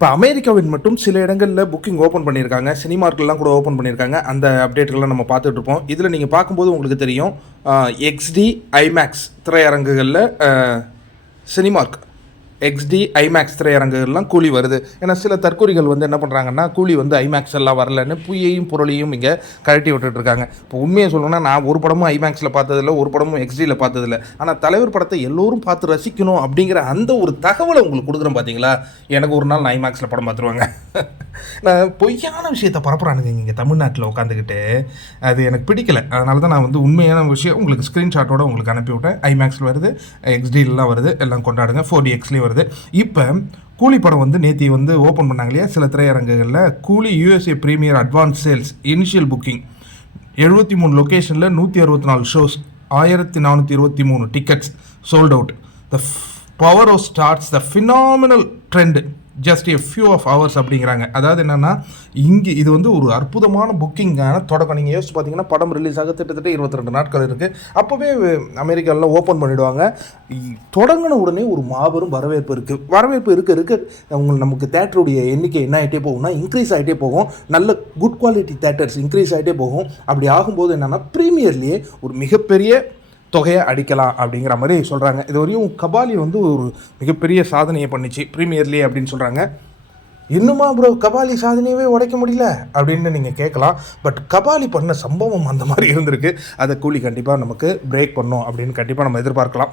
இப்போ அமெரிக்காவின் மட்டும் சில இடங்களில் புக்கிங் ஓப்பன் பண்ணியிருக்காங்க, சினிமார்க்கெல்லாம் கூட ஓப்பன் பண்ணியிருக்காங்க. அந்த அப்டேட்டுகள்லாம் நம்ம பார்த்துட்ருப்போம். இதில் நீங்கள் பார்க்கும்போது உங்களுக்கு தெரியும், XD ஐமேக்ஸ் திரையரங்குகளில் சினிமார்க் XD ஐமேக்ஸ் திரையரங்குகள்லாம் கூலி வருது. ஏன்னா சில தற்கொலைகள் வந்து என்ன பண்ணுறாங்கன்னா, கூலி வந்து ஐமேக்ஸ் எல்லாம் வரலன்னு பொய்யையும் பொருளையும் இங்கே கழட்டி விட்டுட்ருக்காங்க. இப்போ உண்மையை சொல்லணும்னா, நான் ஒரு படமும் ஐமேக்ஸில் பார்த்ததில்ல, ஒரு படமும் XDயில் பார்த்ததில்ல. ஆனால் தலைவர் படத்தை எல்லோரும் பார்த்து ரசிக்கணும் அப்படிங்கிற அந்த ஒரு தகவலை உங்களுக்கு கொடுக்குறேன் பார்த்தீங்களா. எனக்கு ஒரு நாள் நான் ஐமேக்ஸில் படம் பார்த்துருவாங்க. நான் பொய்யான விஷயத்தை பரப்புறானுங்க இங்கே தமிழ்நாட்டில் உட்காந்துக்கிட்டு. அது எனக்கு பிடிக்கலை. அதனால தான் நான் வந்து உண்மையான விஷயம் உங்களுக்கு ஸ்க்ரீன்ஷாட்டோடு உங்களுக்கு அனுப்பிவிட்டேன். ஐமேக்ஸில் வருது, XDலாம் வருது, எல்லாம் கொண்டாடுங்க. 4DXலேயும் வருது. இப்போ கூலி படம் வந்து நேற்று வந்து ஓப்பன் பண்ணாங்க இல்லையா சில திரையரங்குகளில். Coolie USA premiere advance sales initial booking 73 லொக்கேஷனில் 164 shows, 1423 tickets sold out. The power of starts the phenomenal trend just a few of hours அப்படிங்கிறாங்க. அதாவது என்னென்னா, இங்கே இது வந்து ஒரு அற்புதமான புக்கிங்கான தொடக்கம். நீங்கள் யோசிச்சு பார்த்தீங்கன்னா, படம் ரிலீஸ் ஆக கிட்டத்தட்ட 22 நாட்கள் இருக்குது. அப்போவே அமெரிக்காவில் ஓப்பன் பண்ணிவிடுவாங்க. தொடங்கின உடனே ஒரு மாபெரும் வரவேற்பு இருக்குது. வரவேற்பு இருக்க நமக்கு தேட்டருடைய எண்ணிக்கை என்ன ஆகிட்டே போகும்னா, இன்க்ரீஸ் ஆகிட்டே போகும். நல்ல குட் குவாலிட்டி தேட்டர்ஸ் இன்க்ரீஸ் ஆகிட்டே போகும். அப்படி ஆகும்போது என்னென்னா, ப்ரீமியர்லேயே ஒரு மிகப்பெரிய தொகையை அடிக்கலாம் அப்படிங்கிற மாதிரி சொல்கிறாங்க. இது வரையும் கபாலி வந்து ஒரு மிகப்பெரிய சாதனையை பண்ணிச்சு ப்ரீமியர்லி அப்படின்னு சொல்கிறாங்க. இன்னுமா ப்ரோ கபாலி சாதனையவே உடைக்க முடியல அப்படின்னு நீங்கள் கேட்கலாம். பட் கபாலி பண்ண சம்பவம் அந்த மாதிரி இருந்திருக்கு. அதை கூலி கண்டிப்பாக நமக்கு பிரேக் பண்ணும் அப்படின்னு கண்டிப்பாக நம்ம எதிர்பார்க்கலாம்.